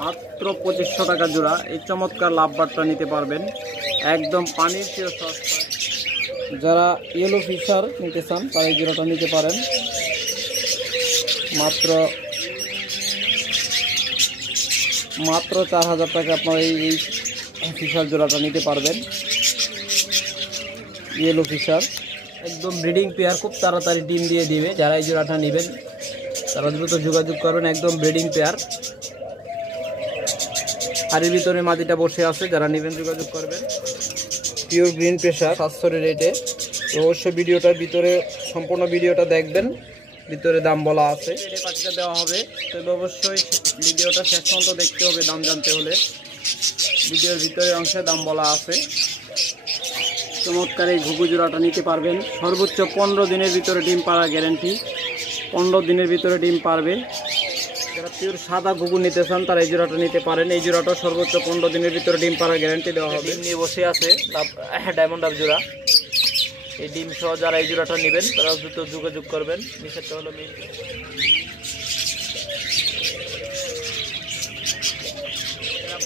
মাত্র 2500 টাকা জোড়া। এই চমৎকার লাভবারটা নিতে পারবেন একদম পানির চেয়ে সস্তা। যারা ইয়েলো ফিশার নিতে চান তারা এই জোড়াটা নিতে পারেন মাত্র 4000 টাকা। আপনারা এই ফিশার জোড়াটা নিতে পারবেন। ইয়েলো ফিশার একদম ব্রিডিং পেয়ার, খুব তাড়াতাড়ি ডিম দিয়ে দিবে। যারা এই জোড়াটা নেবেন তারা দ্রুত যোগাযোগ করবেন। একদম ব্রিডিং পেয়ার, হাড়ির ভিতরে মাটিটা বসে আছে। যারা নেবেন যোগাযোগ করবেন। পিওর গ্রিন পেশার সাশ্রয়ী রেটে। তো অবশ্যই ভিডিওটার ভিতরে সম্পূর্ণ ভিডিওটা দেখবেন, ভিতরে দাম বলা আছে। রেটে পাখিটা দেওয়া হবে, তবে অবশ্যই ভিডিওটা শেষ পর্যন্ত দেখতে হবে দাম জানতে হলে। ভিডিওর ভিতরে অংশে দাম বলা আছে। চমৎকার এই ঘুঘু জোড়াটা নিতে পারবেন সর্বোচ্চ 15 দিনের ভিতরে ডিম পাড়ার গ্যারান্টি। 15 দিনের ভিতরে ডিম পারবে। যারা পিওর সাদা ঘুঘু নিতে চান তারা এই জোড়াটা নিতে পারেন। এই জোড়াটা সর্বোচ্চ 15 দিনের ভিতরে ডিম পাড়ার গ্যারান্টি দেওয়া হবে। ডিম নিয়ে বসে আছে ডায়মন্ড ডাব জোড়া। এই ডিম সহ যারা এই জোড়াটা নেবেন তারা দ্রুত যোগাযোগ করবেন। নিচেরটা হলো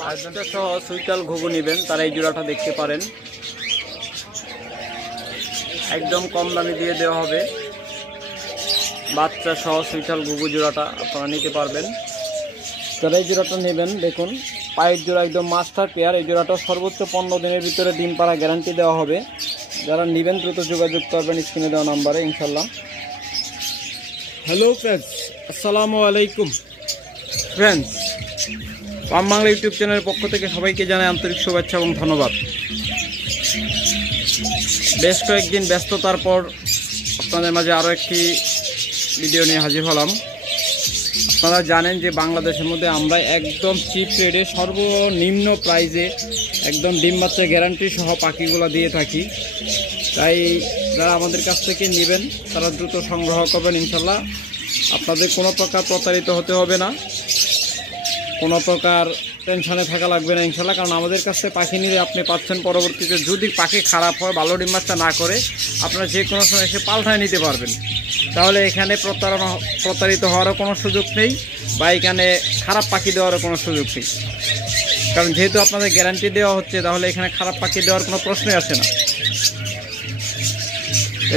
বাচ্চা সহ সুইটাল ঘুঘু নেবেন তারা এই জোড়াটা দেখতে পারেন। একদম কম দামে দিয়ে দেওয়া হবে। বাচ্চা সহ সুইটাল ঘুঘু জোড়াটা আপনারা নিতে পারবেন। যারা এই জোড়াটা নেবেন দেখুন পায়ের জোড়া একদম মাস্টার পেয়ার। এই জোড়াটা সর্বোচ্চ 15 দিনের ভিতরে ডিম পাড়া গ্যারান্টি দেওয়া হবে। যারা নেবেন দ্রুত যোগাযোগ করবেন স্ক্রিনে দেওয়া নাম্বারে ইনশাল্লাহ। হ্যালো ফ্রেন্ডস, আসসালামু আলাইকুম ফ্রেন্ডস। ফার্ম বাংলা ইউটিউব চ্যানেলের পক্ষ থেকে সবাইকে জানাই আন্তরিক শুভেচ্ছা এবং ধন্যবাদ। বেশ কয়েকদিন ব্যস্ততার পর আপনাদের মাঝে আরও একটি ভিডিও নিয়ে হাজির হলাম। আপনারা জানেন যে বাংলাদেশের মধ্যে আমরা একদম চিপ রেটে সর্বনিম্ন প্রাইজে একদম ডিম বাচ্চা গ্যারান্টি সহ পাখিগুলো দিয়ে থাকি। তাই যারা আমাদের কাছ থেকে নেবেন তারা দ্রুত সংগ্রহ করবেন ইনশাল্লাহ। আপনাদের কোনো প্রকার প্রতারিত হতে হবে না, কোনো প্রকার টেনশনে থাকা লাগবে না ইনশাল্লাহ। কারণ আমাদের কাছ থেকে পাখি নিলে আপনি পাচ্ছেন পরবর্তীতে যদি পাখি খারাপ হয়, ভালো ডিম বাচ্চা না করে, আপনারা যে কোনো সময় এসে পাল্টায় নিতে পারবেন। তাহলে এখানে প্রতারিত হওয়ারও কোনো সুযোগ নেই বা এখানে খারাপ পাখি দেওয়ারও কোনো সুযোগ নেই। কারণ যেহেতু আপনাদের গ্যারান্টি দেওয়া হচ্ছে তাহলে এখানে খারাপ পাখি দেওয়ার কোনো প্রশ্নই আসে না।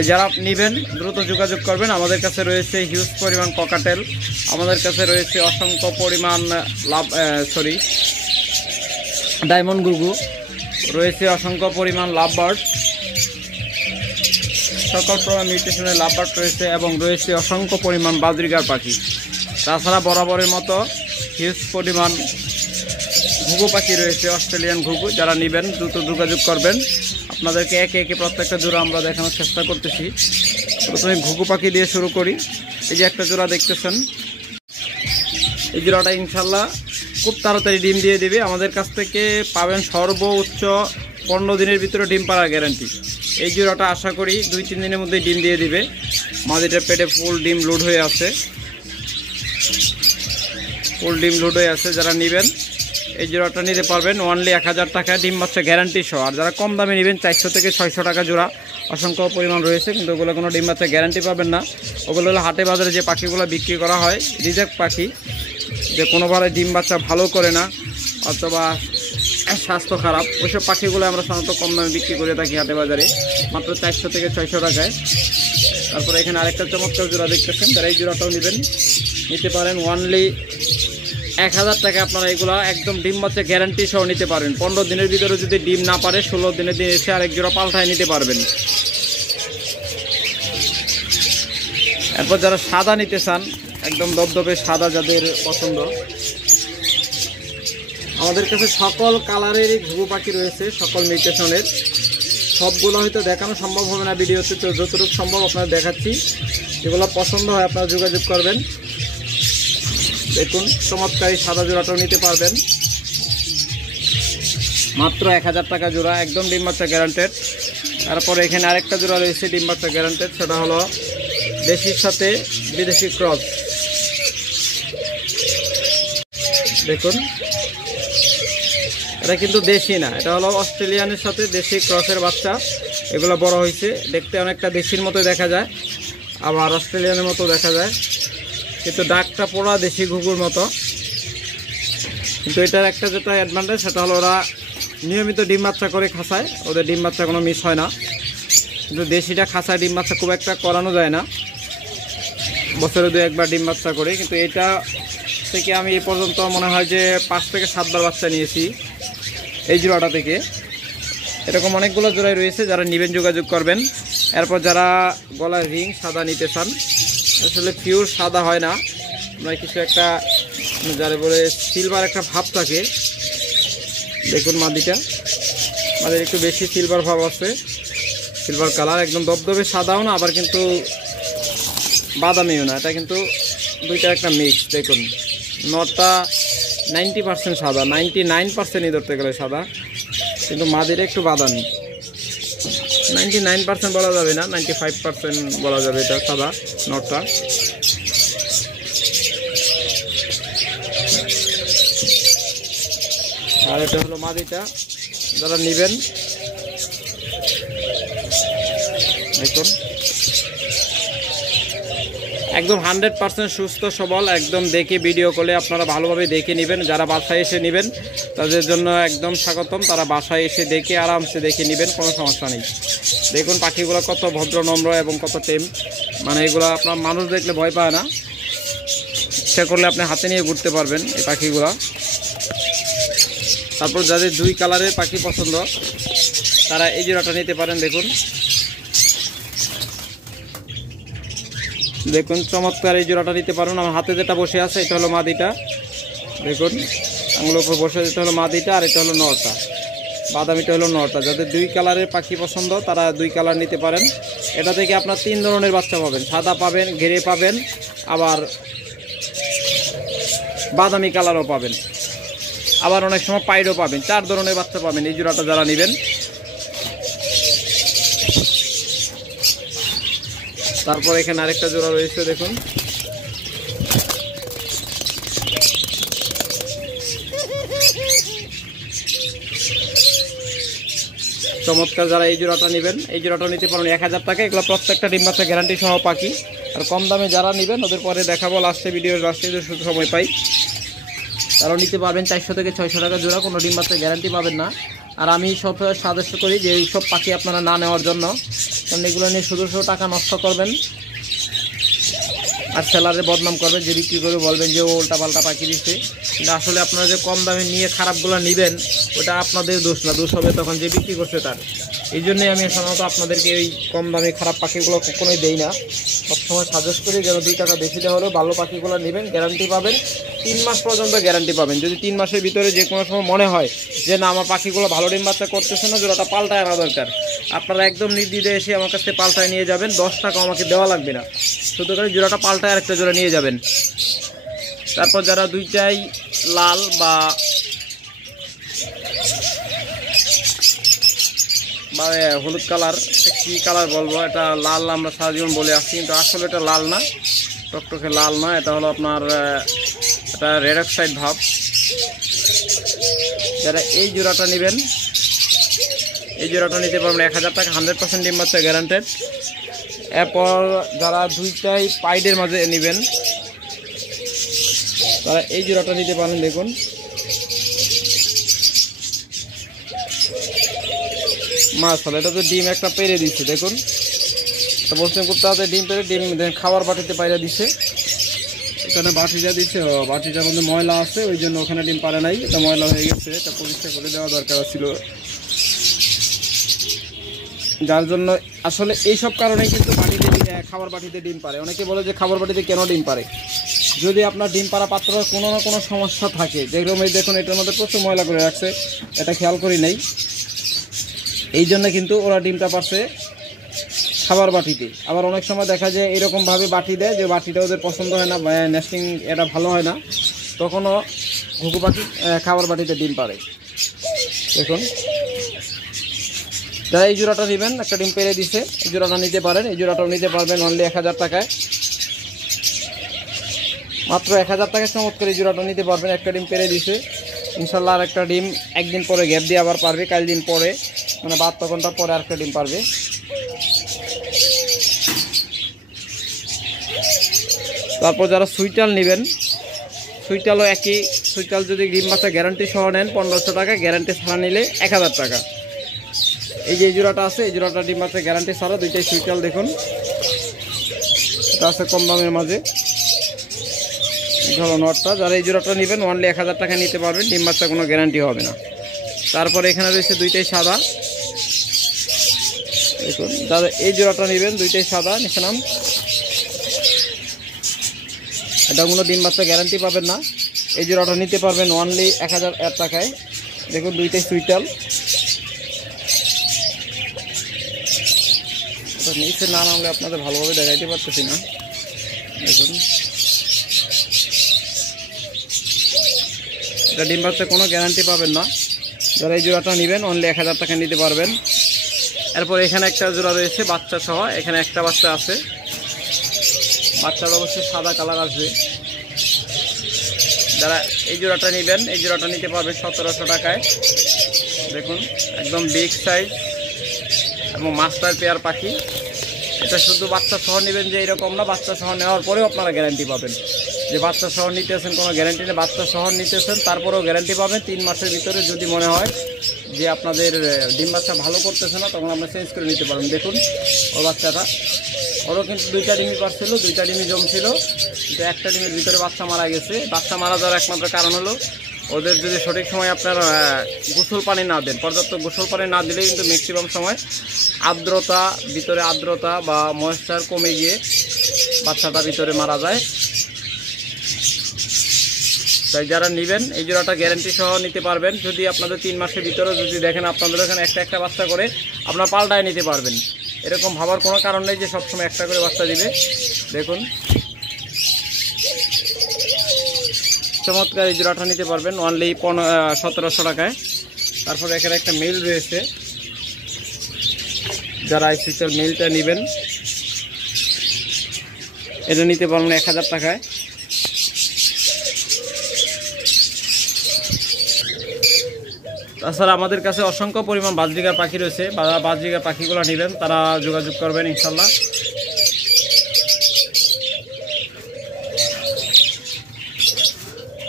যারা নেবেন দ্রুত যোগাযোগ করবেন। আমাদের কাছে রয়েছে হিউজ পরিমাণ ককাটেল, আমাদের কাছে রয়েছে অসংখ্য পরিমাণ ডায়মন্ড ঘুঘু, রয়েছে অসংখ্য পরিমাণ লাভবার্ড, সকল প্রকার মিউটেশনের লাভবার্ড রয়েছে এবং রয়েছে অসংখ্য পরিমাণ বাজরিগার পাখি। তাছাড়া বরাবরের মতো হিউজ পরিমাণ ঘুঘু পাখি রয়েছে, অস্ট্রেলিয়ান ঘুঘু। যারা নেবেন দ্রুত যোগাযোগ করবেন। আপনাদেরকে একে একে প্রত্যেকটা জোড়া আমরা দেখানোর চেষ্টা করতেছি। প্রথমে ঘুঘু পাখি দিয়ে শুরু করি। এই যে একটা জোড়া দেখতেছেন, এই জোড়াটা ইনশাল্লাহ খুব তাড়াতাড়ি ডিম দিয়ে দেবে। আমাদের কাছ থেকে পাবেন সর্বোচ্চ 15 দিনের ভিতরে ডিম পাড়ার গ্যারান্টি। এই জোড়াটা আশা করি 2-3 দিনের মধ্যে ডিম দিয়ে দিবে। মাদিটার পেটে ফুল ডিম লোড হয়ে আছে, ফুল ডিম লোড হয়ে আছে। যারা নেবেন এই জোড়াটা নিতে পারবেন অনলি 1000 টাকা ডিম বাচ্চা গ্যারান্টি সহ। আর যারা কম দামে নেবেন 400 থেকে 600 টাকা জোড়া অসংখ্য পরিমাণ রয়েছে, কিন্তু ওগুলো কোনো ডিম বাচ্চা গ্যারান্টি পাবেন না। ওগুলো হলো হাটে বাজারে যে পাখিগুলো বিক্রি করা হয়, রিজেক্ট পাখি, যে কোনোভাবে ডিম বাচ্চা ভালো করে না অথবা স্বাস্থ্য খারাপ, ওইসব পাখিগুলো আমরা সাধারণত কম দামে বিক্রি করে থাকি হাটে বাজারে মাত্র 400 থেকে 600 টাকায়। তারপরে এখানে আরেকটা চমৎকার জোড়া দেখতেছেন, যারা এই জোড়াটাও নেবেন নিতে পারেন অনলি 1000 টাকা। আপনারা এগুলো একদম ডিম বাচ্চা গ্যারান্টি সহ নিতে পারবেন। 15 দিনের ভিতরে যদি ডিম না পারে 16 দিনের দিন এসে আরেক জোড়া পাল্টায় নিতে পারবেন। এরপর যারা সাদা নিতে চান, একদম দবদবে সাদা যাদের পছন্দ, আমাদের কাছে সকল কালারেরই ঘুঘু পাখি রয়েছে, সকল মিউটেশনের। সবগুলো হয়তো দেখানো সম্ভব হবে না ভিডিওতে, তো যতটুকু সম্ভব আপনারা দেখাচ্ছি। যেগুলো পছন্দ হয় আপনারা যোগাযোগ করবেন। দেখুন চমৎকারী সাদা জোড়াটাও নিতে পারবেন মাত্র 1000 টাকা জোড়া, একদম ডিম বাচ্চা গ্যারান্টেড। তারপরে এখানে আরেকটা জোড়া রয়েছে ডিম বাচ্চা গ্যারান্টেড, সেটা হলো দেশির সাথে বিদেশি ক্রস। দেখুন এটা কিন্তু দেশি না, এটা হলো অস্ট্রেলিয়ানের সাথে দেশি ক্রসের বাচ্চা। এগুলো বড় হয়েছে, দেখতে অনেকটা দেশির মতো দেখা যায়, আবার অস্ট্রেলিয়ানের মতো দেখা যায়, কিন্তু ডাকটা পোড়া দেশি ঘুঘুর মতো। কিন্তু এটার একটা যেটা অ্যাডভান্টেজ সেটা হলো ওরা নিয়মিত ডিম বাচ্চা করে খাঁচায়, ওদের ডিম বাচ্চা কোনো মিস হয় না। কিন্তু দেশিটা খাঁচায় ডিম বাচ্চা খুব একটা করানো যায় না, বছরে 2-1 বার ডিম বাচ্চা করে। কিন্তু এটা থেকে আমি এই পর্যন্ত মনে হয় যে 5 থেকে 7 বার বাচ্চা নিয়েছি এই জোড়াটা থেকে। এরকম অনেকগুলো জোড়াই রয়েছে, যারা নেবেন যোগাযোগ করবেন। এরপর যারা গলার রিং সাদা নিতে চান, আসলে পিওর সাদা হয় না, আপনার কিছু একটা যারা বলে সিলভার একটা ভাব থাকে। দেখুন মাদিটা, মাদির একটু বেশি সিলভার ভাব আছে, সিলভার কালার, একদম দবদবে সাদাও না আবার কিন্তু বাদামিও না, এটা কিন্তু দুইটা একটা মিক্স। দেখুন নটটা 90% সাদা, 99% ধরতে গেলে সাদা, কিন্তু মাদিরে একটু বাদামি। 99% বলা যাবে না, 95% বলা যাবে এটা সাদা নটটা। আর এটা হলো মাদিটা, যারা নেবেন দেখুন একদম 100% সুস্থ সবল, একদম দেখে ভিডিও কলে আপনারা ভালোভাবে দেখে নেবেন। যারা বাসায় এসে নেবেন তাদের জন্য একদম স্বাগতম, তারা বাসায় এসে দেখে আরামসে দেখে নেবেন, কোনো সমস্যা নেই। দেখুন পাখিগুলো কত ভদ্র নম্র এবং কত টেম, মানে এগুলো আপনার মানুষ দেখলে ভয় পায় না, ইচ্ছা করলে আপনি হাতে নিয়ে ঘুরতে পারবেন এই পাখিগুলো। তারপর যাদের 2 কালারের পাখি পছন্দ তারা এই জোড়াটা নিতে পারেন। দেখুন দেখুন চমৎকার এই জোড়াটা নিতে পারেন। আমার হাতে যেটা বসে আছে এটা হলো মাদিটা, দেখুন আঙুলের উপর বসে, এটা হলো মাদিটা আর এটা হলো নটা, বাদামিটা হলো নটা। যাদের 2 কালারের পাখি পছন্দ তারা 2 কালার নিতে পারেন। এটা থেকে আপনার 3 ধরনের বাচ্চা পাবেন, সাদা পাবেন, ঘেরে পাবেন, আবার বাদামি কালারও পাবেন, আবার অনেক সময় পাইডও পাবেন। 4 ধরনের বাচ্চা পাবেন এই জোড়াটা যারা নেবেন। তারপর এখানে আরেকটা জোড়া রয়েছে, দেখুন চমৎকার। যারা এই জোড়াটা নেবেন এই জোড়াটা নিতে পারেন 1000 টাকা। এগুলো প্রত্যেকটা ডিম বাচ্চা গ্যারান্টি সহ পাখি। আর কম দামে যারা নেবেন ওদের পরে দেখাবো লাস্টে, ভিডিওর লাস্টে যদি সময় পাই তারাও নিতে পারবেন। 400 থেকে 600 টাকা জোড়া, কোনো ডিম বাচ্চা গ্যারান্টি পাবেন না। আর আমি সব সাজেস্ট করি যে এইসব পাখি আপনারা না নেওয়ার জন্য, কারণ এগুলো নিয়ে শুধু টাকা নষ্ট করবেন আর সেলারে বদনাম করবেন, যে বিক্রি করে বলবেন যে ও উল্টাপাল্টা পাখি দিচ্ছে। কিন্তু আসলে আপনারা যে কম দামে নিয়ে খারাপগুলো নেবেন ওটা আপনাদের দোষ না, দোষ হবে তখন যে বিক্রি করছে তার। এই জন্যই আমি সাধারণত আপনাদেরকে এই কম দামে খারাপ পাখিগুলো কখনোই দেই না, সবসময় সাজেস্ট করি যেন 2 টাকা বেশি দেওয়া হলেও ভালো পাখিগুলো নেবেন, গ্যারান্টি পাবেন। 3 মাস পর্যন্ত গ্যারান্টি পাবেন। যদি 3 মাসের ভিতরে যে কোনো সময় মনে হয় যে না আমার পাখিগুলো ভালো ডিম বাচ্চা করতেছে না, জোড়াটা পাল্টায় আনা দরকার, আপনারা একদম নির্দ্বিধায় এসে আমার কাছে পাল্টায় নিয়ে যাবেন। 10 টাকা আমাকে দেওয়া লাগবে না, শুধু করে জোড়াটা পাল্টায় আরেকটা জোড়া নিয়ে যাবেন। তারপর যারা 2টাই লাল বা হলুদ কালার, কি কালার বলবো, এটা লাল আমরা সারা জীবন বলে আসছি, কিন্তু আসলে এটা লাল না, টকটকে লাল না, এটা হলো আপনার এটা রেড অক্সাইড ভাব। যারা এই জোড়াটা নেবেন এই জোড়াটা নিতে পারবেন 1000 টাকা, 100% ডিম বাচ্চা গ্যারান্টেড। এরপর যারা 2টাই পাইডের মাঝে নেবেন তারা এই জোড়াটা নিতে পারেন। দেখুন মাশাআল্লাহ, এটা তো ডিম একটা পেরে দিচ্ছে, দেখুন এটা বলছেন করতে হবে ডিম পেরে, ডিম খাবার বাটিতে পাইরা দিচ্ছে, এখানে বাটিটা দিচ্ছে, বাটিটার মধ্যে ময়লা আছে ওই জন্য ওখানে ডিম পারে নাই, এটা ময়লা হয়ে গেছে, এটা পরিষ্কার করে দেওয়া দরকার ছিল, যার জন্য আসলে এইসব কারণেই কিন্তু বাটিতে খাবার বাটিতে ডিম পারে। অনেকে বলে যে খাবার বাটিতে কেন ডিম পারে, যদি আপনার ডিম পাড়া পাত্রের কোনো না কোনো সমস্যা থাকে, যেরকম এই দেখুন এটার মধ্যে প্রচুর ময়লা করে রাখছে, এটা খেয়াল করি নেই, এই জন্য কিন্তু ওরা ডিমটা পারছে খাবার বাটিতে। আবার অনেক সময় দেখা যায় এরকমভাবে বাটি দেয় যে বাটিটা ওদের পছন্দ হয় না, নেস্টিং এটা ভালো হয় না, তখনও ঘুঘু পাখি খাবার বাটিতে ডিম পারে। দেখুন যারা এই জোড়াটা নেবেন, একটা ডিম পেরে দিছে, এই জোড়াটা নিতে পারেন। এই জোড়াটাও নিতে পারবেন অনলি 1000 টাকায়, মাত্র 1000 টাকায় চমৎকার এই জোড়াটা নিতে পারবেন। একটা ডিম পেরে দিছে, ইনশাল্লাহ আর একটা ডিম একদিন পরে গ্যাপ দিয়ে আবার পারবে, কাল দিন পরে মানে 72 ঘন্টা পরে আর একটা ডিম পারবে। তারপর যারা সুইটাল নেবেন, সুইটালও একই। সুইটাল যদি ডিম বাচ্চা গ্যারান্টি সহ নেন 1500 টাকা, গ্যারান্টি ছাড়া নিলে 1000 টাকা। এই যে এই জোড়াটা আছে, এই জোড়াটা ডিম বাচ্চা গ্যারান্টি ছাড়া, দুইটাই সুইটাল। দেখুন এটা আছে কম দামের মাঝে। ধরো নটটা, যারা এই জোড়াটা নেবেন অনলি 1000 টাকা নিতে পারবেন, ডিম বাচ্চা কোনো গ্যারান্টি হবে না। তারপরে এখানে রয়েছে দুইটাই সাদা। দেখুন যারা এই জোড়াটা নেবেন দুইটাই সাদা, নিচে নাম। এটা কোনো ডিম বাচ্চা গ্যারান্টি পাবেন না। এই জোড়াটা নিতে পারবেন অনলি 1000 টাকায়। দেখুন দুইটাই সুইটাল। নিচে না নামলে আপনাদের ভালোভাবে দেখাইতে পারতেছি না। দেখুন এটা ডিম বাচ্চা কোনো গ্যারান্টি পাবেন না। যারা এই জোড়াটা নেবেন অনলি 1000 টাকা নিতে পারবেন। এরপর এখানে একটা জোড়া রয়েছে বাচ্চা সহ, এখানে একটা বাচ্চা আছে। বাচ্চার অবশ্যই সাদা কালার আসবে। যারা এই জোড়াটা নেবেন এই জোড়াটা নিতে পারবে 1700 টাকায়। দেখুন একদম বিগ সাইজ এবং মাস্টার পেয়ার পাখি। এটা শুধু বাচ্চা সহ নেবেন যে এরকম না, বাচ্চা সহ নেওয়ার পরেও আপনারা গ্যারান্টি পাবেন। যে বাচ্চা সহ নিতেছেন কোনো গ্যারান্টি নেই, বাচ্চা সহ নিতেছেন তারপরেও গ্যারান্টি পাবেন 3 মাসের ভিতরে। যদি মনে হয় যে আপনাদের ডিম বাচ্চা ভালো করতেছে না, তখন আমরা চেঞ্জ করে নিতে পারবেন। দেখুন ও বাচ্চাটা, ওরও কিন্তু 2টা ডিমই পারছিল, 2টা ডিমই জমছিল, কিন্তু একটা ডিমের ভিতরে বাচ্চা মারা গেছে। বাচ্চা মারা যাওয়ার একমাত্র কারণ হলো ওদের যদি সঠিক সময় আপনার গোসল পানি না দেন, পর্যাপ্ত গোসল পানি না দিলে কিন্তু ম্যাক্সিমাম সময় আর্দ্রতা, ভিতরে আর্দ্রতা বা ময়েশ্চার কমে গিয়ে বাচ্চাটা ভিতরে মারা যায়। তাই যারা নেবেন এই জোড়াটা গ্যারান্টি সহ নিতে পারবেন। যদি আপনাদের 3 মাসের ভিতরে যদি দেখেন আপনাদের এখানে একটা বাচ্চা করে, আপনারা পাল্টায় নিতে পারবেন। এরকম ভাবার কোনো কারণ নেই যে সবসময় একটা করে বাচ্চা দিবে। দেখুন চমৎকার এই জোড়াটা নিতে পারবেন অনলি 1700 টাকায়। তারপরে এখানে একটা মেল রয়েছে, যারা এই সুইটাল মেলটা নেবেন এটা নিতে পারবেন 1000 টাকায়। তাছাড়া আমাদের কাছে অসংখ্য পরিমাণ বাজরিগার পাখি রয়েছে, বাজরিগার পাখিগুলো নেবেন তারা যোগাযোগ করবেন ইনশাল্লাহ।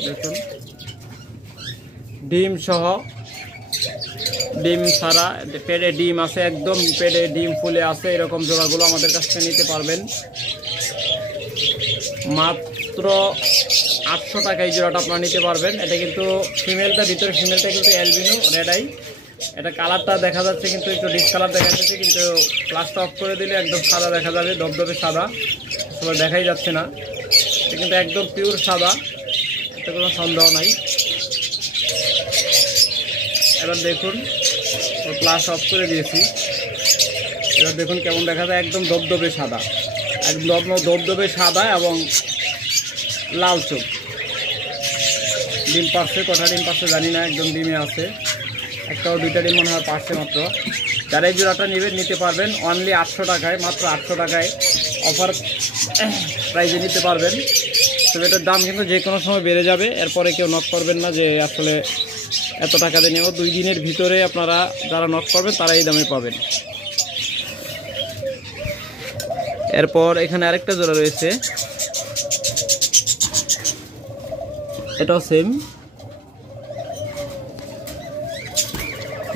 দেখুন ডিম সহ, ডিম ছাড়া, পেটে ডিম আছে, একদম পেটে ডিম ফুলে আছে, এরকম জোড়াগুলো আমাদের কাছ থেকে নিতে পারবেন মাত্র 800 টাকা। এই জোড়াটা আপনারা নিতে পারবেন। এটা কিন্তু ফিমেলটা, ভিতরে ফিমেলটা কিন্তু অ্যালবিনো রেড আই। এটা কালারটা দেখা যাচ্ছে কিন্তু একটু ডিসকালার দেখা যাচ্ছে, কিন্তু প্লাসটা অফ করে দিলে একদম সাদা দেখা যাবে, দবদবে সাদা, আসলে দেখাই যাচ্ছে না। এটা কিন্তু একদম পিওর সাদা, এতে কোনো সন্দেহ নাই। এবার দেখুন প্লাস অফ করে দিয়েছি, এবার দেখুন কেমন দেখা যায়, একদম দবদবে সাদা, একদম দবদবে সাদা এবং লাল চোখ। ডিম পারছে, কটা ডিম পারছে জানি না, একদম ডিমে আছে, একটাও 2টা ডিম মনে হয় পারছে মাত্র। যারা এই জোড়াটা নেবেন নিতে পারবেন অনলি 800 টাকায়, মাত্র 800 টাকায় অফার প্রাইজে নিতে পারবেন। তবে এটার দাম কিন্তু যে কোনো সময় বেড়ে যাবে, এরপরে কেউ নক করবেন না যে আসলে এত টাকা দিয়ে নেব। 2 দিনের ভিতরে আপনারা যারা নক করবেন তারা এই দামে পাবেন। এরপর এখানে আরেকটা জোড়া রয়েছে, এটাও সেম।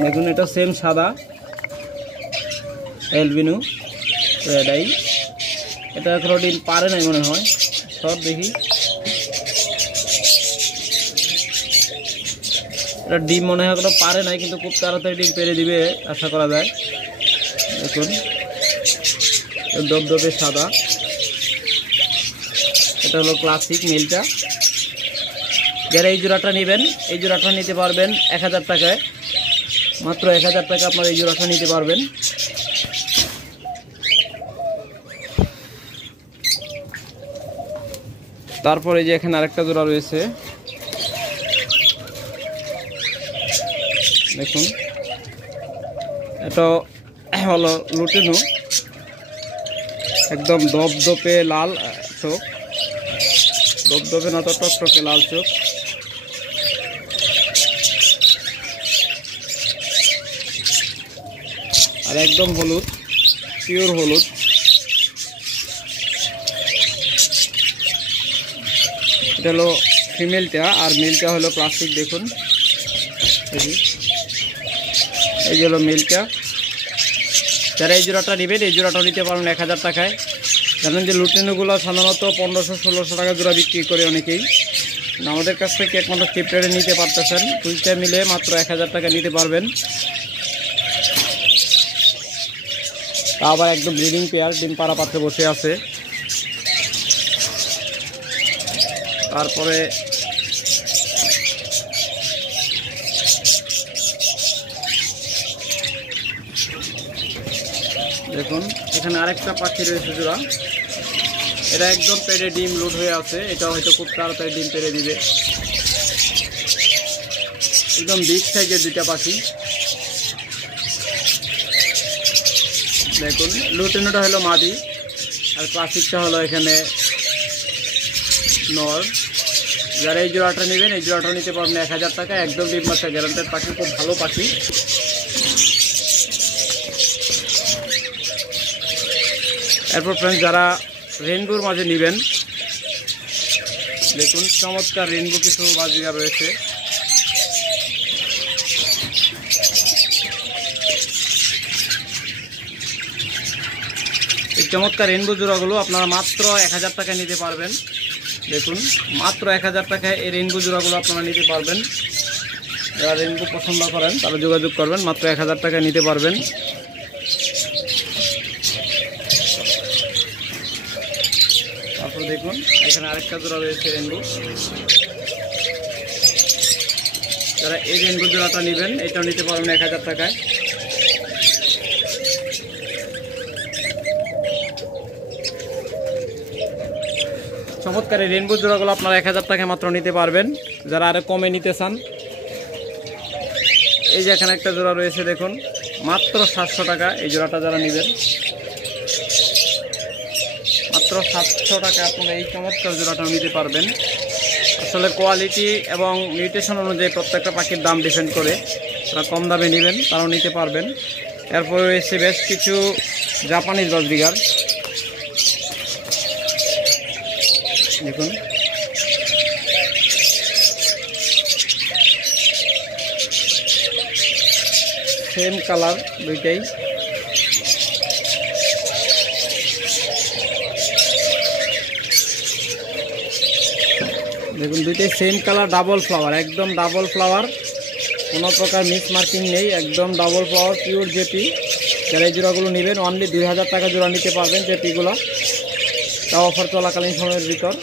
দেখুন এটা সেম সাদা অ্যালবিনো রেড আই। এটা এখনো ডিম পারে নাই মনে হয়, সব দেখি এটা ডিম মনে হয় এখনো পারে নাই, কিন্তু খুব তাড়াতাড়ি ডিম পেরে দিবে আশা করা যায়। দেখুন দবদবে সাদা, এটা হলো ক্লাসিক মেলটা। যারা এই জোড়াটা নেবেন এই জোড়াটা নিতে পারবেন 1000 টাকায়, মাত্র 1000 টাকা আপনারা এই জোড়াটা নিতে পারবেন। তারপরে যে এখানে আরেকটা জোড়া রয়েছে, দেখুন এটা হলো লুটেনো, একদম দপদপে লাল চোখ, দপদপে না তো টকটকে লাল চোখ। আর একদম হলুদ, পিওর হলুদ। এটা হলো ফিমেলটা, আর মেলটা হলো প্লাস্টিক। দেখুন এই যে হলো মেলটা। যারা এই জোড়াটা নেবেন এই জোড়াটা নিতে পারেন 1000 টাকায়। জানেন যে লুটিনোগুলো সাধারণত 1500-1600 টাকা জোড়া বিক্রি করে অনেকেই, আমাদের কাছ থেকে একমাত্র চিপ রেটে নিতে পারতেছেন। দুইটা মিলে মাত্র 1000 টাকা নিতে পারবেন। তা আবার একদম ব্রিডিং পেয়ার, ডিম পাড়া পাত্রে বসে আছে। তারপরে দেখুন এখানে আরেকটা পাখি রয়েছে জোড়া, এটা একদম পেটে ডিম লোড হয়ে আছে। এটা হয়তো খুব তাড়াতাড়ি ডিম পেড়ে দিবে। একদম বিগ সাইজের দুইটা পাখি। দেখুন লুটিনোটা হলো মাদি, আর ক্লাসিকটা হলো এখানে নর। যারা এই জোড়াটা নেবেন এই জোড়াটা নিতে পারবেন 1000 টাকা। একদম ডিম বাচ্চা গ্যারান্টেড পাখি, খুব ভালো পাখি। এরপর ফ্রেন্ডস যারা রেনবোর মাঝে নেবেন, দেখুন চমৎকার রেনবো কিছু বাজিগার রয়েছে। এই চমৎকার রেনবো জোড়াগুলো আপনারা মাত্র 1000 টাকায় নিতে পারবেন। দেখুন মাত্র 1000 টাকায় এই রেনবো জোড়াগুলো আপনারা নিতে পারবেন। যারা রেনবো পছন্দ করেন তারা যোগাযোগ করবেন, মাত্র 1000 টাকায় নিতে পারবেন। তারপর দেখুন এখানে আরেকটা জোড়া রয়েছে রেনবো। যারা এই রেনবো জোড়াটা নেবেন এটাও নিতে পারবেন 1000 টাকায়। চমৎকার এই রেনবো জোড়াগুলো আপনারা 1000 টাকায় মাত্র নিতে পারবেন। যারা আরো কমে নিতে চান, এই যে এখানে একটা জোড়া রয়েছে দেখুন, মাত্র 700 টাকা এই জোড়াটা যারা নেবেন, মাত্র 700 টাকা আপনারা এই চমৎকার জোড়াটা নিতে পারবেন। আসলে কোয়ালিটি এবং নিউট্রিশন অনুযায়ী প্রত্যেকটা পাখির দাম ডিপেন্ড করে, তারা কম দামে নেবেন তারাও নিতে পারবেন। এরপরে রয়েছে বেশ কিছু জাপানিজ বাজবিগার। দেখুন সেম কালার দুইটাই। দেখুন দুইটাই সেম কালার, ডাবল ফ্লাওয়ার, একদম ডাবল ফ্লাওয়ার, কোনো প্রকার মিস মার্কিং নেই, একদম ডাবল ফ্লাওয়ার পিওর জেপি। যারা এই জোড়াগুলো নেবেন অনলি 2000 টাকা জোড়া নিতে পারবেন জেপিগুলো, তাও অফার চলাকালীন সময়ের ভিতর।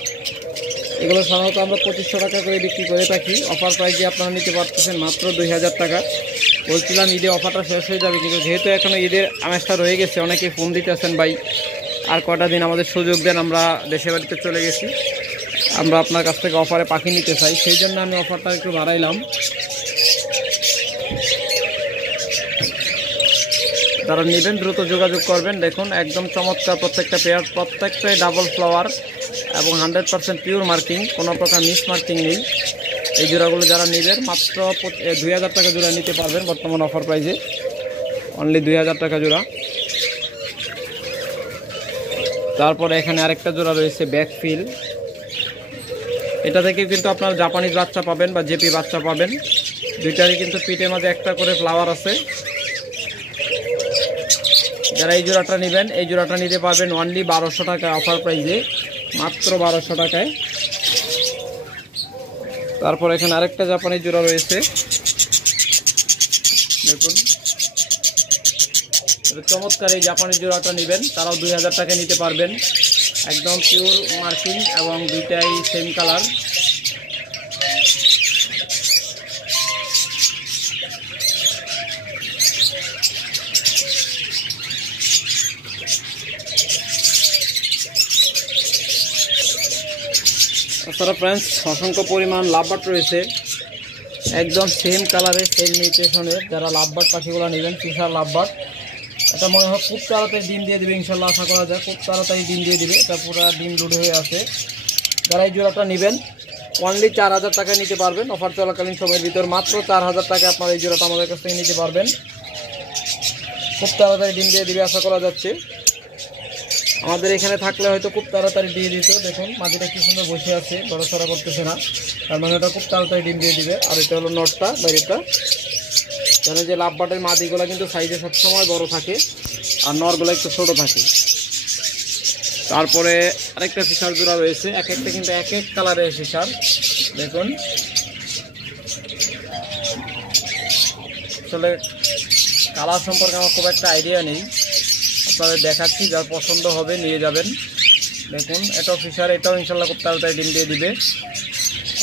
এগুলো সাধারণত আমরা 2500 টাকা করে বিক্রি করে থাকি, অফার প্রাইসে আপনারা নিতে পারতেছেন মাত্র 2000 টাকা। বলছিলাম ঈদে অফারটা শেষ হয়ে যাবে, কিন্তু যেহেতু এখনও ঈদের আমেজটা রয়ে গেছে, অনেকে ফোন দিতেছেন ভাই আর কটা দিন আমাদের সুযোগ দেন, আমরা দেশে বাড়িতে চলে গেছি, আমরা আপনার কাছ থেকে অফারে পাখি নিতে চাই, সেই জন্য আমি অফারটা একটু বাড়াইলাম। যারা নেবেন দ্রুত যোগাযোগ করবেন। দেখুন একদম চমৎকার প্রত্যেকটা পেয়ার, প্রত্যেকটাই ডাবল ফ্লাওয়ার এবং 100% পিওর মার্কিং, কোনো প্রকার মিস মার্কিং নেই। এই জোড়াগুলো যারা নেবেন মাত্র 2000 টাকা জোড়া নিতে পারবেন বর্তমান অফার প্রাইসে, অনলি 2000 টাকা জোড়া। তারপরে এখানে আরেকটা জোড়া রয়েছে ব্যাকফিল, এটা থেকে কিন্তু আপনার জাপানিজ বাচ্চা পাবেন বা জেপি বাচ্চা পাবেন, দুইটারই কিন্তু পিঠের মাঝে একটা করে ফ্লাওয়ার আছে। যারা এই জোড়াটা নেবেন এই জোড়াটা নিতে পারবেন অনলি 1200 টাকা অফার প্রাইসে, মাত্র 1200 টাকায়। তারপর এখানে আরেকটা জাপানি জোড়া রয়েছে, দেখুন চমৎকার এই জাপানি জোড়াটা নেবেন তারাও 2000 টাকা নিতে পারবেন, একদম পিওর মার্কিং এবং দুইটাই সেম কালার। তাছাড়া ফ্রেন্ডস অসংখ্য পরিমাণ লাভবার্ড রয়েছে, একদম সেম কালারের সেম নিউট্রিশনের। যারা লাভবার্ড পাখিগুলো নেবেন ফিশার লাভবার্ড, এটা মনে হয় খুব তাড়াতাড়ি ডিম দিয়ে দেবে ইনশাল্লাহ, আশা করা যায় খুব তাড়াতাড়ি ডিম দিয়ে দেবে, এটা পুরো ডিম লোড হয়ে আছে। যারা এই জোড়াটা নেবেন অনলি 4000 টাকা নিতে পারবেন অফার চলাকালীন সময়ের ভিতর, মাত্র 4000 টাকা আপনারা এই জোড়াটা আমাদের কাছ থেকে নিতে পারবেন, খুব তাড়াতাড়ি ডিম দিয়ে দেবে আশা করা যাচ্ছে। আমাদের এখানে থাকলে হয়তো খুব তাড়াতাড়ি দিয়ে দিত। দেখুন মাদিটা কি সুন্দর বসে আছে, নড়াচড়া করতেছে না, তার মানে ওটা খুব তাড়াতাড়ি ডিম দিয়ে দিবে। আর এটা হলো নটটা, বাইরেটা। জানেন যে লাভবার্ডের মাদিগুলো কিন্তু সাইজে সবসময় বড় থাকে, আর নরগুলো একটু ছোট থাকে। তারপরে আরেকটা ফিশার জোড়া রয়েছে, এক একটা কিন্তু এক এক কালারের ফিশার। দেখুন আসলে কালার সম্পর্কে আমার খুব একটা আইডিয়া নেই, আপনাদের দেখাচ্ছি, যার পছন্দ হবে নিয়ে যাবেন। দেখুন এটাও ফিশার, এটাও ইনশাল্লাহ খুব তাড়াতাড়ি ডিম দিয়ে দিবে।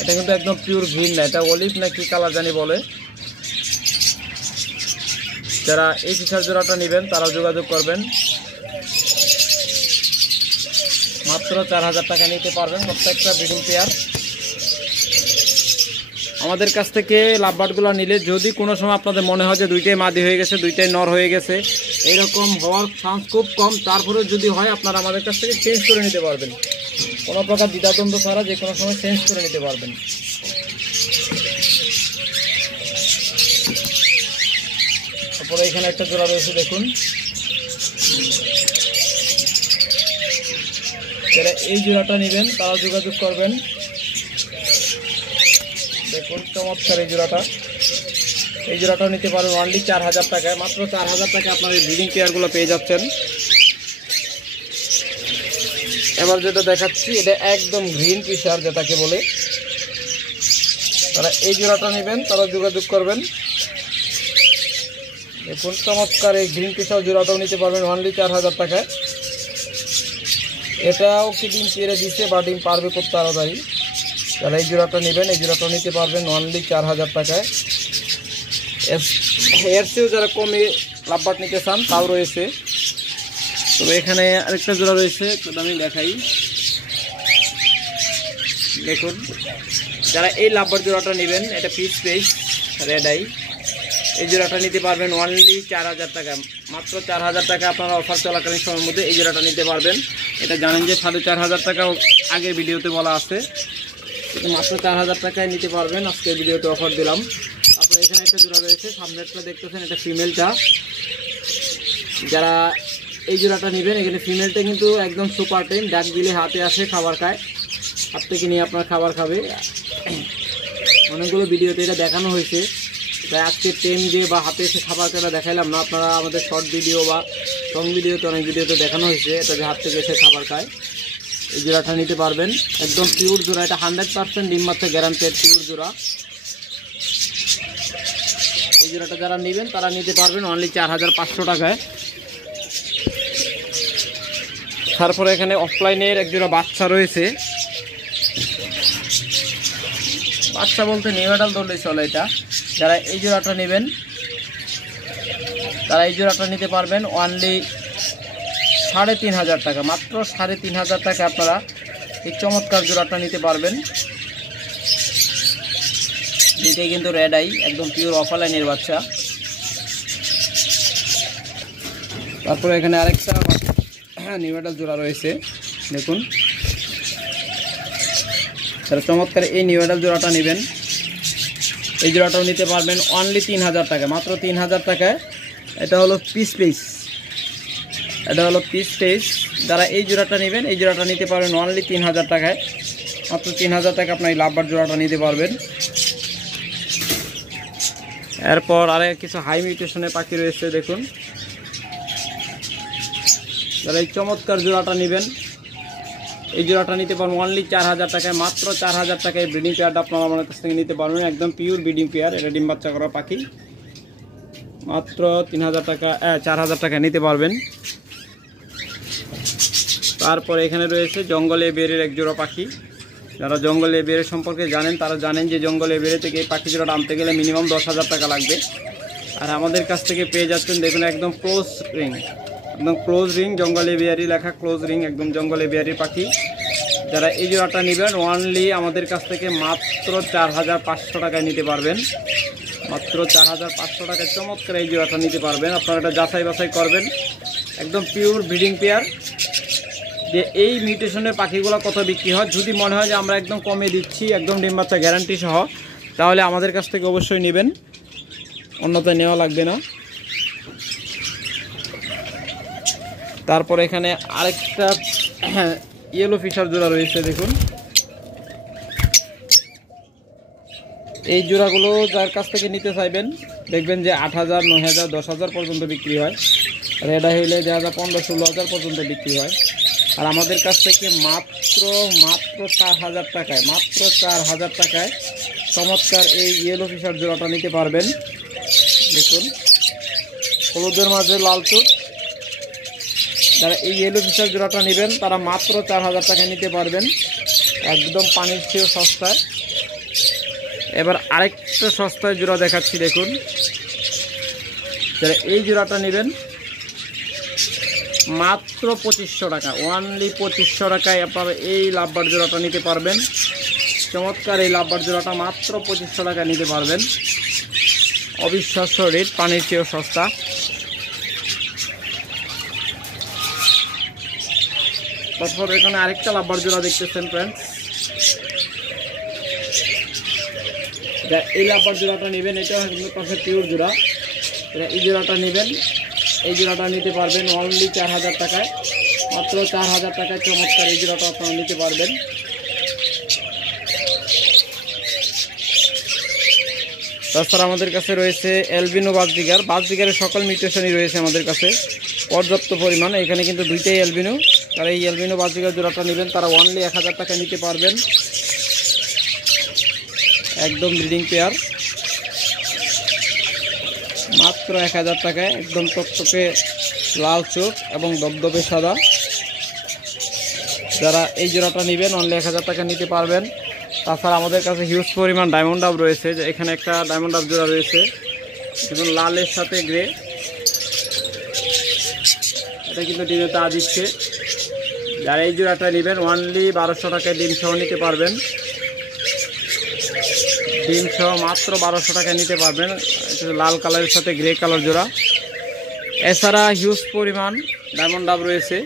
এটা কিন্তু একদম পিওর গ্রিন না, এটা অলিভ না কি কালার জানি বলে। যারা এই ফিশার জোড়াটা নেবেন তারা যোগাযোগ করবেন, মাত্র 4000 টাকা নিতে পারবেন প্রত্যেকটা ব্রিডিং পেয়ার। আমাদের কাছ থেকে লাভবার্ডগুলো নিলে যদি কোনো সময় আপনাদের মনে হয় যে দুইটাই মাদি হয়ে গেছে, দুইটাই নর হয়ে গেছে, এইরকম হওয়ার চান্স খুব কম, তারপরে যদি হয় আপনারা আমাদের কাছ থেকে চেঞ্জ করে নিতে পারবেন, কোনো প্রকার দ্বিধাদ্বন্দ্ব ছাড়া যে কোনো সময় চেঞ্জ করে নিতে পারবেন। তারপরে এখানে একটা জোড়া রয়েছে, দেখুন যারা এই জোড়াটা নেবেন তারা যোগাযোগ করবেন। দেখুন চমৎকার এই জোড়াটাও নিতে পারবেন অনলি 4000 টাকায়। মাত্র 4000 টাকায় আপনার এই ব্রিডিং পেয়ারগুলো পেয়ে যাচ্ছেন। এবার যেটা দেখাচ্ছি এটা একদম গ্রিন ফিশার যেটাকে বলে, তারা এই জোড়াটা নেবেন তারা যোগাযোগ করবেন। দেখুন চমৎকার এই গ্রিন ফিশার জোড়াটাও নিতে পারবেন অনলি 4000 টাকায়। এটাও কি ডিম পেড়ে দিচ্ছে বা ডিম পারবে খুব তাড়াতাড়ি। যারা এই জোড়াটা নেবেন এই জোড়াটাও নিতে পারবেন অনলি 4000 টাকায়। এর চেয়েও যারা কমে লাভবার্ড নিতে চান তাও রয়েছে। তবে এখানে আরেকটা জোড়া রয়েছে, আমি দেখাই। দেখুন যারা এই লাভবার্ড জোড়াটা নেবেন, এটা পিস পেস রেড আই, এই জোড়াটা নিতে পারবেন অনলি 4000 টাকা। মাত্র 4000 টাকা আপনারা অফার চলাকালীন সময়ের মধ্যে এই জোড়াটা নিতে পারবেন। এটা জানেন যে 4500 টাকা আগের ভিডিওতে বলা আছে, কিন্তু মাত্র 4000 টাকায় নিতে পারবেন। আজকের ভিডিওতে অফার দিলাম। তারপরে এখানে একটা জোড়া রয়েছে, সামনেরটা দেখতেছেন এটা ফিমেলটা। যারা এই জোড়াটা নেবেন, এখানে ফিমেলটা কিন্তু একদম সুপার টাইম, ডাক দিলে হাতে আসে, খাবার খায়, হাত থেকে নিয়ে আপনার খাবার খাবে। অনেকগুলো ভিডিওতে এটা দেখানো হয়েছে, তাই আজকে টেম দিয়ে বা হাতে এসে খাবার খাওয়া দেখাইলাম না। আপনারা আমাদের শর্ট ভিডিও বা লং ভিডিওতে অনেক ভিডিওতে দেখানো হয়েছে এটা যে হাত থেকে এসে খাবার খায়। এই জোড়াটা নিতে পারবেন, একদম পিওর জোড়া, এটা 100% ডিম বাচ্চা গ্যারান্টেড পিওর জোড়া। এই জোড়াটা যারা নেবেন তারা নিতে পারবেন অনলি 4500 টাকায়। তারপরে এখানে অফলাইনের এক জোড়া বাচ্চা রয়েছে, বাচ্চা বলতে নিউডাল ধরলেই চলে। এটা যারা এই জোড়াটা নেবেন তারা এই জোড়াটা নিতে পারবেন অনলি 3500 টাকা। মাত্র 3500 টাকা আপনারা এই চমৎকার জোড়াটা নিতে পারবেন। এটাই কিন্তু রেড আই, একদম পিওর অফলাইনের বাচ্চা। তারপরে এখানে আরেকটা নিউডাল জোড়া রয়েছে, দেখুন যারা চমৎকার এই নিউডাল জোড়াটা নেবেন এই জোড়াটাও নিতে পারবেন অনলি 3000 টাকা। মাত্র 3000 টাকায়। এটা হলো পিস পেস, এটা হলো পিস পেস। যারা এই জোড়াটা নেবেন এই জোড়াটা নিতে পারবেন অনলি 3000 টাকায়। মাত্র 3000 টাকা আপনার এই লাভবার্ড জোড়াটা নিতে পারবেন। এরপর আরে কিছু হাই মিউটেশনের পাখি রয়েছে, দেখুন যারা এই চমৎকার জোড়াটা নেবেন এই জোড়াটা নিতে পারবেন অনলি 4000 টাকায়। মাত্র 4000 টাকায় ব্রিডিং পেয়ারটা আপনারা আমার কাছ থেকে নিতে পারবেন, একদম পিওর ব্রিডিং পেয়ার। এটা ডিম বাচ্চা করা পাখি, মাত্র 3000 টাকা 4000 টাকা নিতে পারবেন। তারপর এখানে রয়েছে জঙ্গলে বেরের এক জোড়া পাখি। যারা জঙ্গলে বেরে সম্পর্কে জানেন তারা জানেন যে জঙ্গলে বেরে থেকে এই পাখি জোড়াটা আনতে গেলে মিনিমাম 10,000 টাকা লাগবে। আর আমাদের কাছ থেকে পেয়ে যাচ্ছেন দেখুন একদম ক্লোজ রিং, একদম ক্লোজ রিং, জঙ্গলে বিহারি লেখা ক্লোজ রিং, একদম জঙ্গলে বিহারির পাখি। যারা এই জোড়াটা নেবেন অনলি আমাদের কাছ থেকে মাত্র 4500 টাকায় নিতে পারবেন। মাত্র 4500 টাকায় চমৎকার এই জোড়াটা নিতে পারবেন। আপনারা এটা যাচাই বাছাই করবেন, একদম পিওর ব্রিডিং পেয়ার। যে এই মিউটেশনের পাখিগুলো কত বিক্রি হয়, যদি মনে হয় যে আমরা একদম কমে দিচ্ছি একদম ডিম বাচ্চা গ্যারান্টি সহ, তাহলে আমাদের কাছ থেকে অবশ্যই নেবেন, অন্যথায় নেওয়া লাগবে না। তারপর এখানে আরেকটা ইয়েলো ফিশার জোড়া রয়েছে, দেখুন। এই জোড়াগুলো যার কাছ থেকে নিতে চাইবেন দেখবেন যে 8,000, 9,000, 10,000 পর্যন্ত বিক্রি হয়। রেড আই হইলে 15-16,000 পর্যন্ত বিক্রি হয়। আর আমাদের কাছ থেকে মাত্র 4,000 টাকায়, মাত্র 4,000 টাকায় চমৎকার এই ইয়েলো ফিশার জোড়াটা নিতে পারবেন। দেখুন, হলুদের মাঝে লাল চোখ। যারা এই ইয়েলো ফিশার জোড়াটা নেবেন তারা মাত্র 4,000 টাকায় নিতে পারবেন, একদম পানির চেয়েও সস্তায়। এবার আরেকটা সস্তায় জোড়া দেখাচ্ছি, দেখুন। যারা এই জোড়াটা নেবেন মাত্র 2500 টাকা, অনলি 2500 টাকায় আপনারা এই লাভবার জোড়াটা নিতে পারবেন। চমৎকার এই লাভবার জোড়াটা মাত্র 2500 টাকায় নিতে পারবেন। অবিশ্বাস্য রেট, পানির চেয়েও সস্তা। তারপর এখানে আরেকটা লাভবার জোড়া দেখতেছেন ফ্রেন্ডস। এই লাভবার জোড়াটা নেবেন, এটা কিন্তু পাশে পিওর জোড়া। এই জোড়াটা নেবেন, এই জোড়াটা নিতে পারবেন অনলি 4,000 টাকায়, মাত্র 4,000 টাকায় চমৎকার এই জোড়াটা আপনারা নিতে পারবেন। তাছাড়া আমাদের কাছে রয়েছে অ্যালবিনো বাজবিগার। বাজবিগারের সকল মিউটেশনই রয়েছে আমাদের কাছে পর্যাপ্ত পরিমাণ। এখানে কিন্তু দুইটাই অ্যালবিনো। তারা এই অ্যালবিনো বাজবিগার জোড়াটা নেবেন তারা অনলি 1,000 টাকায় নিতে পারবেন, একদম ব্রিডিং পেয়ার, মাত্র 1,000 টাকায়। একদম টকটকে লাল চোখ এবং দবদবে সাদা। যারা এই জোড়াটা নেবেন অনলি 1,000 টাকা নিতে পারবেন। তাছাড়া আমাদের কাছে হিউজ পরিমাণ ডায়মন্ড ডাব রয়েছে। যে এখানে একটা ডায়মন্ড ডাব জোড়া রয়েছে, দেখুন, লালের সাথে গ্রে। এটা কিন্তু ডিমে তা দিচ্ছে। যারা এই জোড়াটা নেবেন অনলি 1,200 টাকায় ডিম সহ নিতে পারবেন, ডিম সহ মাত্র 1,200 টাকায় নিতে পারবেন। লাল কালারের সাথে গ্রে কালার জোড়া। এছাড়া হিউজ পরিমাণ ডায়মন্ড ডাব রয়েছে।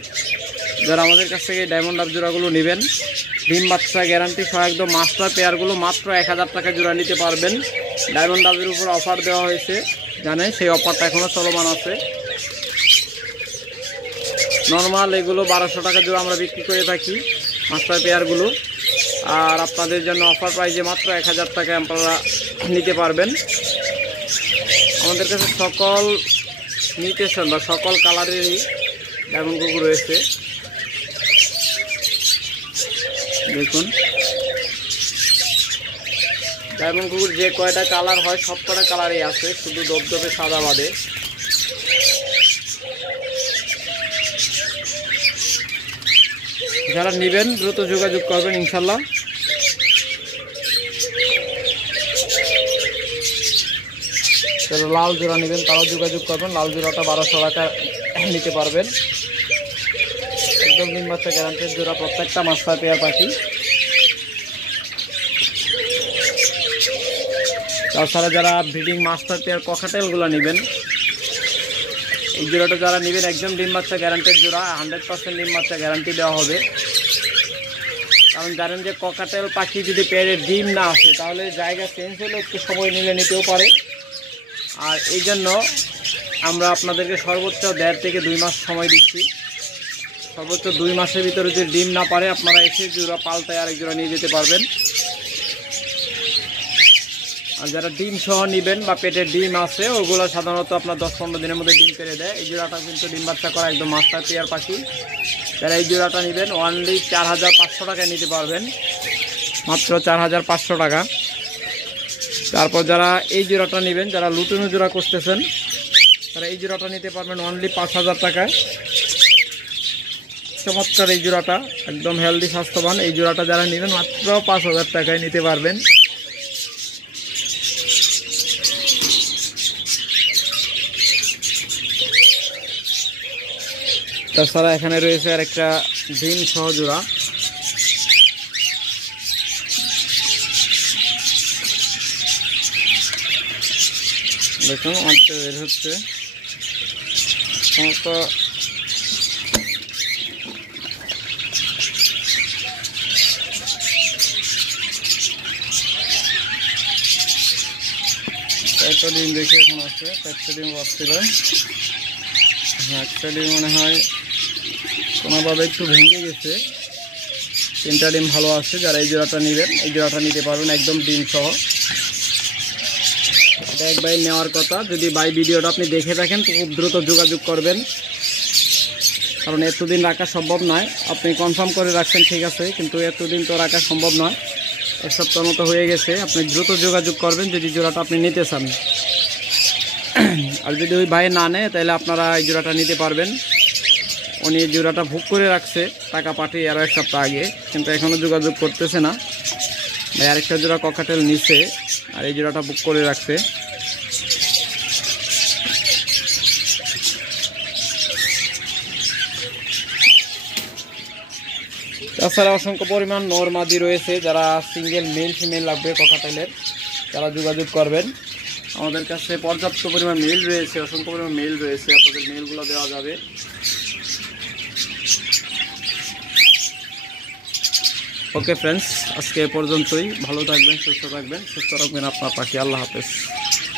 যারা আমাদের কাছ থেকে ডায়মন্ড ডাব জোড়াগুলো নেবেন ডিম বাচ্চা গ্যারান্টি সহ একদম মাস্টার পেয়ারগুলো মাত্র 1,000 টাকা জোড়া নিতে পারবেন। ডায়মন্ড ডাবের উপর অফার দেওয়া হয়েছে, জানেন, সেই অফারটা এখনও চলমান আছে। নর্মাল এগুলো 1,200 টাকা জোড়া আমরা বিক্রি করে থাকি মাস্টার পেয়ারগুলো। আর আপনাদের জন্য অফার প্রাইজে মাত্র 1,000 টাকায় আপনারা নিতে পারবেন। আমাদের কাছে সকল মিউটেশন বা সকল কালারেরই ডায়মন্ড কুকুর রয়েছে। দেখুন, ডায়মন্ড কুকুর যে কয়টা কালার হয় সব কয়টা কালারই আছে, শুধু দবদবে সাদা বাদে। যারা নেবেন দ্রুত যোগাযোগ করবেন ইনশাল্লাহ। যারা লাল জোড়া নেবেন তারাও যোগাযোগ করবেন। লাল জোড়াটা 1,200 টাকা নিতে পারবেন, একদম ডিম বাচ্চা গ্যারান্টির জোড়া, প্রত্যেকটা মাস্টার পেয়ার পাখি। তাছাড়া যারা ব্রিডিং মাস্টার পেয়ার ককাটেলগুলো নেবেন, এই জোড়াটা যারা নেবেন একদম ডিম বাচ্চা গ্যারান্টির জোড়া, 100% ডিম বাচ্চা গ্যারান্টি দেওয়া হবে। কারণ জানেন যে ককাটেল পাখি যদি পেয়ারে ডিম না আসে তাহলে জায়গা চেঞ্জ হলে একটু সময় নিতেও পারে। আর এই জন্য আমরা আপনাদেরকে সর্বোচ্চ 1.5 থেকে 2 মাস সময় দিচ্ছি। সর্বোচ্চ 2 মাসের ভিতরে যদি ডিম না পারে আপনারা এসে জোড়া পাল্টায় আরেক জোড়া নিয়ে যেতে পারবেন। আর যারা ডিম সহ নেবেন বা পেটের ডিম আছে ওগুলো সাধারণত আপনার 10-15 দিনের মধ্যে ডিম পেড়ে দেয়। এই জোড়াটা কিন্তু ডিম বাচ্চা করা একদম মাস্টার পেয়ার পাখি। যারা এই জোড়াটা নেবেন অনলি 4,500 টাকায় নিতে পারবেন, মাত্র 4,500 টাকা। তারপর যারা এই জোড়াটা নেবেন, যারা লুটিনো জোড়া করতেছেন তারা এই জোড়াটা নিতে পারবেন অনলি 5,000 টাকায়। চমৎকার এই জোড়াটা, একদম হেলদি স্বাস্থ্যবান। এই জোড়াটা যারা নেবেন মাত্র 5,000 টাকায় নিতে পারবেন। তাছাড়া এখানে রয়েছে আর একটা ডিম সহ জোড়া। দেখুন অনেকটা বের হচ্ছে সমস্ত। একটা ডিম দেখে এখন আছে, একটা ডিম বাচ্ছিল। হ্যাঁ, একটা ডিম মনে হয় কোনোভাবে একটু ভেঙে গেছে। 3টা ডিম ভালো আছে। যারা এই জোড়াটা নেবেন এই জোড়াটা নিতে পারবেন একদম ডিম সহ। এটা এক ভাই নেওয়ার কথা। যদি ভাই ভিডিওটা আপনি দেখে থাকেন তো খুব দ্রুত যোগাযোগ করবেন, কারণ এতদিন রাখা সম্ভব নয়। আপনি কনফার্ম করে রাখছেন ঠিক আছে, কিন্তু এতদিন তো রাখা সম্ভব নয়। 1 সপ্তাহ মতো হয়ে গেছে। আপনি দ্রুত যোগাযোগ করবেন যদি জোড়াটা আপনি নিতে চান। আর যদি ওই ভাই না নেয় তাহলে আপনারা এই জোড়াটা নিতে পারবেন। উনি এই জোড়াটা বুক করে রাখছে টাকা পাঠিয়ে আরও 1 সপ্তাহ আগে, কিন্তু এখনও যোগাযোগ করতেছে না। ভাই আরেকটা জোড়া ককাটেল নিচ্ছে আর এই জোড়াটা বুক করে রাখছে। তাছাড়া অসংখ্য পরিমাণ নর মাদি রয়েছে। যারা সিঙ্গেল মেল ফিমেল লাগবে ককাটেলের তারা যোগাযোগ করবেন। আমাদের কাছে পর্যাপ্ত পরিমাণ মেল রয়েছে, অসংখ্য পরিমাণ মেল রয়েছে। আপনাদের মেলগুলো দেওয়া যাবে। ওকে ফ্রেন্ডস, আজকে এ পর্যন্তই। ভালো থাকবেন, সুস্থ থাকবেন, সুস্থ রাখবেন আপনার পাখি। আল্লাহ হাফেজ।